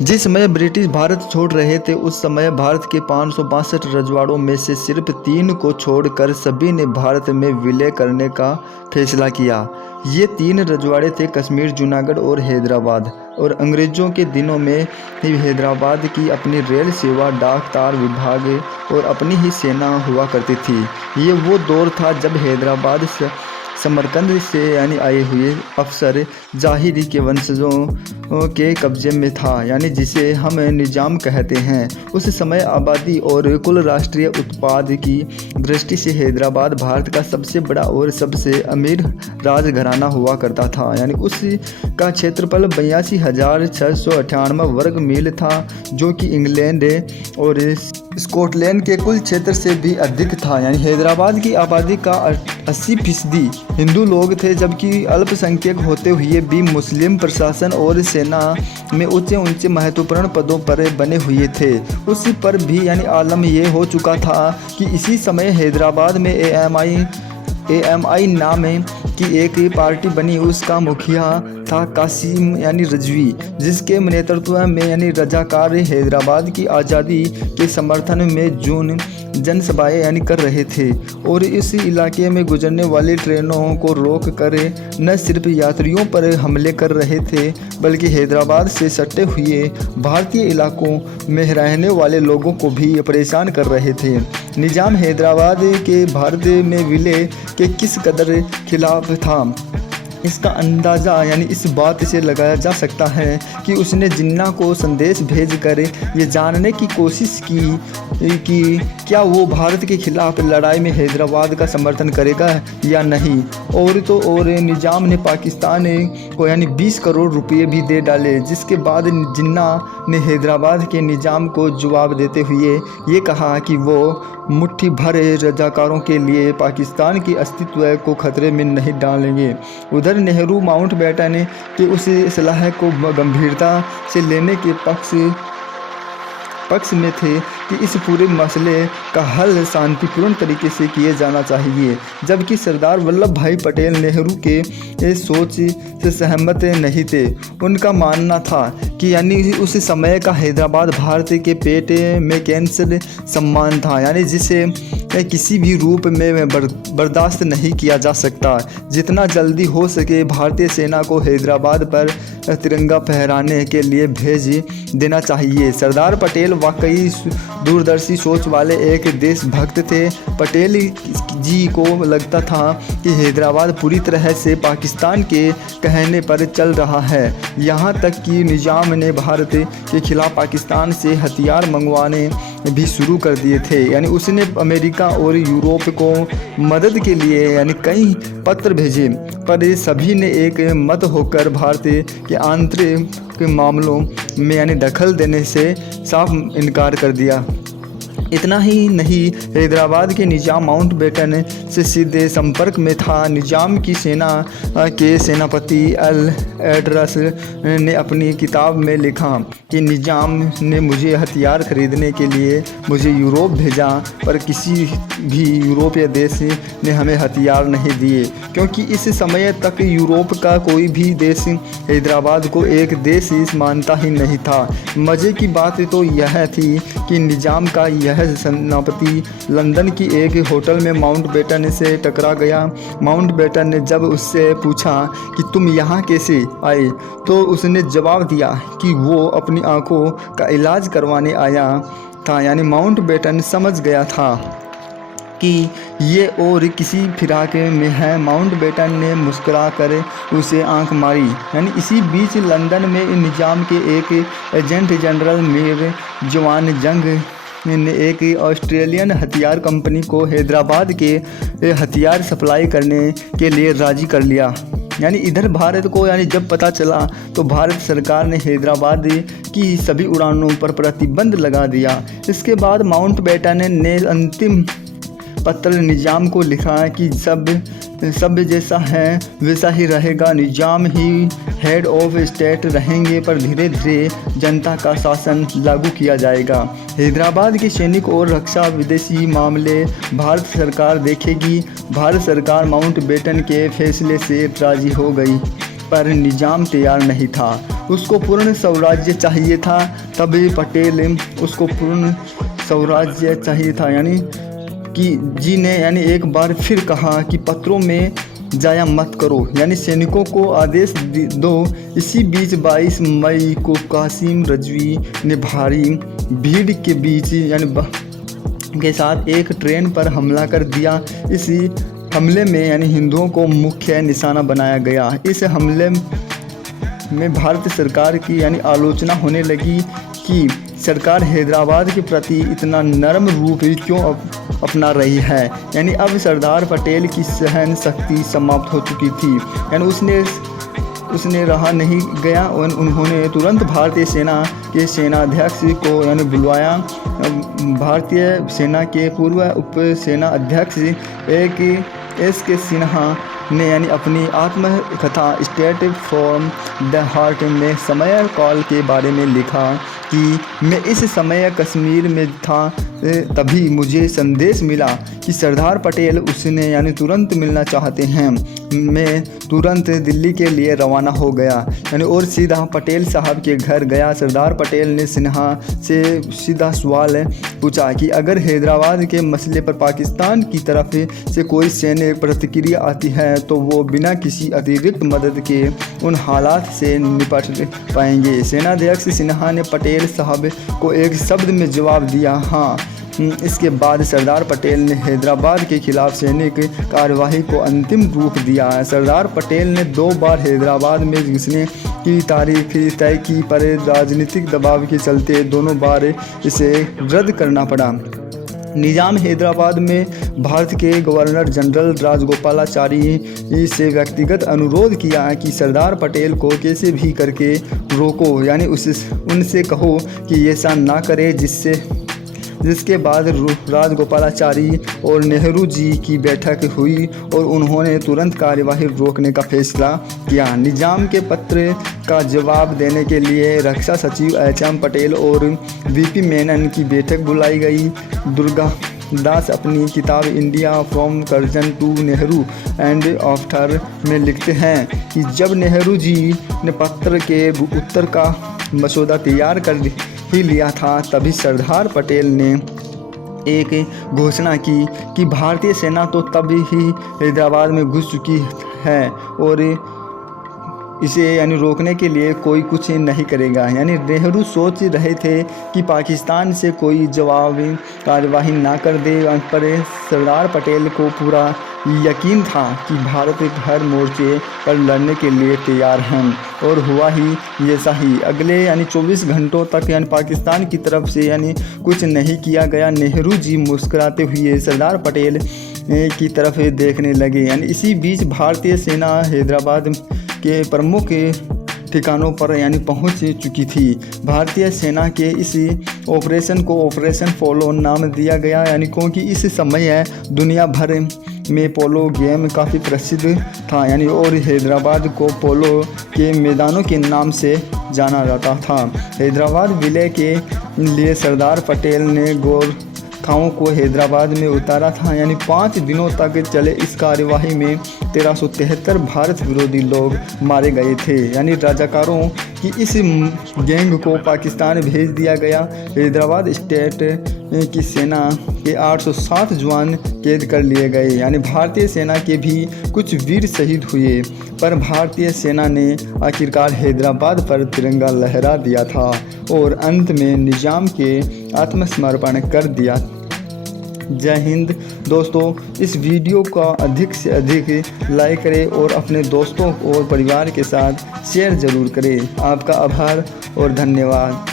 जिस समय ब्रिटिश भारत छोड़ रहे थे उस समय भारत के 562 रजवाड़ों में से सिर्फ 3 को छोड़कर सभी ने भारत में विलय करने का फैसला किया। ये 3 रजवाड़े थे कश्मीर, जूनागढ़ और हैदराबाद। और अंग्रेज़ों के दिनों में ही हैदराबाद की अपनी रेल सेवा, डाक तार विभाग और अपनी ही सेना हुआ करती थी। ये वो दौर था जब हैदराबाद समरकंद से यानी आए हुए अफसर जाहिरी के वंशजों के कब्जे में था, यानी जिसे हम निजाम कहते हैं। उस समय आबादी और कुल राष्ट्रीय उत्पाद की दृष्टि से हैदराबाद भारत का सबसे बड़ा और सबसे अमीर राजघराना हुआ करता था। यानी उसका क्षेत्रफल 82,698 वर्ग मील था, जो कि इंग्लैंड और स्कॉटलैंड के कुल क्षेत्र से भी अधिक था। यानी हैदराबाद की आबादी का 80% हिंदू लोग थे, जबकि अल्पसंख्यक होते हुए भी मुस्लिम प्रशासन और सेना में ऊंचे महत्वपूर्ण पदों पर बने हुए थे। उस पर भी यानी आलम ये हो चुका था कि इसी समय हैदराबाद में AMI नाम की एक पार्टी बनी। उसका मुखिया था कासिम यानी रजवी, जिसके नेतृत्व में यानी रजाकार हैदराबाद की आज़ादी के समर्थन में जनसभाएं यानी कर रहे थे और इस इलाके में गुजरने वाली ट्रेनों को रोक कर न सिर्फ यात्रियों पर हमले कर रहे थे, बल्कि हैदराबाद से सटे हुए भारतीय इलाकों में रहने वाले लोगों को भी परेशान कर रहे थे। निजाम हैदराबाद के भारत में विलय के किस कदर खिलाफ था, इसका अंदाज़ा यानी इस बात से लगाया जा सकता है कि उसने जिन्ना को संदेश भेजकर ये जानने की कोशिश की क्या वो भारत के खिलाफ लड़ाई में हैदराबाद का समर्थन करेगा या नहीं। और तो और निजाम ने पाकिस्तान को यानी 20 करोड़ रुपए भी दे डाले, जिसके बाद जिन्ना ने हैदराबाद के निजाम को जवाब देते हुए ये कहा कि वो मुट्ठी भर रजाकारों के लिए पाकिस्तान के अस्तित्व को खतरे में नहीं डालेंगे। उधर नेहरू माउंटबेटन के उस सलाह को गंभीरता से लेने के पक्ष में थे कि इस पूरे मसले का हल शांतिपूर्ण तरीके से किए जाना चाहिए, जबकि सरदार वल्लभ भाई पटेल नेहरू के इस सोच से सहमत नहीं थे। उनका मानना था कि यानी उस समय का हैदराबाद भारत के पेट में कैंसर सम्मान था, यानी जिसे किसी भी रूप में बर्दाश्त नहीं किया जा सकता। जितना जल्दी हो सके भारतीय सेना को हैदराबाद पर तिरंगा फहराने के लिए भेज देना चाहिए। सरदार पटेल वाकई दूरदर्शी सोच वाले एक देशभक्त थे। पटेल जी को लगता था कि हैदराबाद पूरी तरह से पाकिस्तान के कहने पर चल रहा है। यहाँ तक कि निजाम ने भारत के खिलाफ पाकिस्तान से हथियार मंगवाने भी शुरू कर दिए थे। यानी उसने अमेरिका और यूरोप को मदद के लिए यानी कई पत्र भेजे, पर सभी ने एक मत होकर भारत के आंतरिक मामलों में यानी दखल देने से साफ इनकार कर दिया। इतना ही नहीं, हैदराबाद के निजाम माउंटबेटन से सीधे संपर्क में था। निजाम की सेना के सेनापति अल एड्रस ने अपनी किताब में लिखा कि निजाम ने मुझे हथियार खरीदने के लिए मुझे यूरोप भेजा, पर किसी भी यूरोपीय देश ने हमें हथियार नहीं दिए, क्योंकि इस समय तक यूरोप का कोई भी देश हैदराबाद को एक देश मानता ही नहीं था। मज़े की बात तो यह थी कि निजाम का यह सेनापति लंदन की एक होटल में माउंटबेटन से टकरा गया। माउंटबेटन ने जब उससे पूछा कि तुम यहाँ कैसे आए, तो उसने जवाब दिया कि वो अपनी आंखों का इलाज करवाने आया था। यानी माउंटबेटन समझ गया था कि ये और किसी फिराक में है। माउंटबेटन ने मुस्कुराकर उसे आंख मारी। यानी इसी बीच लंदन में निजाम के एक एजेंट जनरल मीर जवान जंग ने एक ऑस्ट्रेलियन हथियार कंपनी को हैदराबाद के हथियार सप्लाई करने के लिए राजी कर लिया। यानी इधर भारत को यानी जब पता चला तो भारत सरकार ने हैदराबाद की सभी उड़ानों पर प्रतिबंध लगा दिया। इसके बाद माउंटबेटन ने अंतिम पत्र निजाम को लिखा कि सब जैसा है वैसा ही रहेगा, निजाम ही हेड ऑफ स्टेट रहेंगे, पर धीरे धीरे जनता का शासन लागू किया जाएगा। हैदराबाद के सैनिक और रक्षा विदेशी मामले भारत सरकार देखेगी। भारत सरकार माउंटबेटन के फैसले से राजी हो गई, पर निजाम तैयार नहीं था। उसको पूर्ण स्वराज्य चाहिए था, तभी पटेल उसको पूर्ण स्वराज्य चाहिए था। यानी कि जी ने यानी एक बार फिर कहा कि पत्रों में जाया मत करो, यानी सैनिकों को आदेश दो। इसी बीच 22 मई को कासिम रजवी ने भारी भीड़ के बीच के साथ एक ट्रेन पर हमला कर दिया। इसी हमले में यानी हिंदुओं को मुख्य निशाना बनाया गया। इस हमले में भारत सरकार की यानी आलोचना होने लगी कि सरकार हैदराबाद के प्रति इतना नरम रूप क्यों अपना रही है। यानी अब सरदार पटेल की सहन शक्ति समाप्त हो चुकी थी। यानी उसने रहा नहीं गया और उन्होंने तुरंत भारतीय सेना के सेनाध्यक्ष को यानी बुलवाया। भारतीय सेना के पूर्व उप सेना अध्यक्ष एस.के. सिन्हा ने यानी अपनी आत्मकथा स्टेट फ्रॉम द हार्ट में समय काल के बारे में लिखा कि मैं इस समय कश्मीर में था, तभी मुझे संदेश मिला कि सरदार पटेल उसने यानी तुरंत मिलना चाहते हैं। मैं तुरंत दिल्ली के लिए रवाना हो गया यानी और सीधा पटेल साहब के घर गया। सरदार पटेल ने सिन्हा से सीधा सवाल पूछा कि अगर हैदराबाद के मसले पर पाकिस्तान की तरफ से कोई सैन्य प्रतिक्रिया आती है तो वो बिना किसी अतिरिक्त मदद के उन हालात से निपट पाएंगे। सेनाध्यक्ष सिन्हा ने पटेल साहब को एक शब्द में जवाब दिया, हाँ। इसके बाद सरदार पटेल ने हैदराबाद के खिलाफ सैनिक कार्यवाही को अंतिम रूप दिया। सरदार पटेल ने 2 बार हैदराबाद में घुसने की तारीख तय की, पर राजनीतिक दबाव के चलते दोनों बार इसे रद्द करना पड़ा। निजाम हैदराबाद में भारत के गवर्नर जनरल राजगोपालाचारी से व्यक्तिगत अनुरोध किया कि सरदार पटेल को कैसे भी करके रोको, यानी उनसे कहो कि ऐसा ना करे। जिसके बाद राजगोपालाचारी और नेहरू जी की बैठक हुई और उन्होंने तुरंत कार्यवाही रोकने का फैसला किया। निजाम के पत्र का जवाब देने के लिए रक्षा सचिव एच.एम. पटेल और वी.पी. मेनन की बैठक बुलाई गई। दुर्गा दास अपनी किताब India from Curzon to Nehru and after में लिखते हैं कि जब नेहरू जी ने पत्र के उत्तर का मसौदा तैयार कर ही लिया था, तभी सरदार पटेल ने एक घोषणा की कि भारतीय सेना तो तभी ही हैदराबाद में घुस चुकी है और इसे यानी रोकने के लिए कोई कुछ नहीं करेगा। यानी नेहरू सोच रहे थे कि पाकिस्तान से कोई जवाबी कार्यवाही ना कर दे, पर सरदार पटेल को पूरा यकीन था कि भारत हर मोर्चे पर लड़ने के लिए तैयार हैं और हुआ ही ऐसा ही। अगले यानी 24 घंटों तक यानी पाकिस्तान की तरफ से यानी कुछ नहीं किया गया। नेहरू जी मुस्कुराते हुए सरदार पटेल की तरफ देखने लगे। यानी इसी बीच भारतीय सेना हैदराबाद के प्रमुख ठिकानों पर यानी पहुंच चुकी थी। भारतीय सेना के इस ऑपरेशन को ऑपरेशन पोलो नाम दिया गया, यानी क्योंकि इस समय दुनिया भर में पोलो गेम काफ़ी प्रसिद्ध था यानी और हैदराबाद को पोलो के मैदानों के नाम से जाना जाता था। हैदराबाद विलय के लिए सरदार पटेल ने गोरखाओं को हैदराबाद में उतारा था। यानी 5 दिनों तक चले इस कार्यवाही में 1373 भारत विरोधी लोग मारे गए थे। यानी राजाकारों की इस गैंग को पाकिस्तान भेज दिया गया। हैदराबाद स्टेट की सेना के 807 जवान कैद कर लिए गए। यानी भारतीय सेना के भी कुछ वीर शहीद हुए, पर भारतीय सेना ने आखिरकार हैदराबाद पर तिरंगा लहरा दिया था और अंत में निजाम के आत्मसमर्पण कर दिया। जय हिंद दोस्तों, इस वीडियो का अधिक से अधिक लाइक करें और अपने दोस्तों और परिवार के साथ शेयर ज़रूर करें। आपका आभार और धन्यवाद।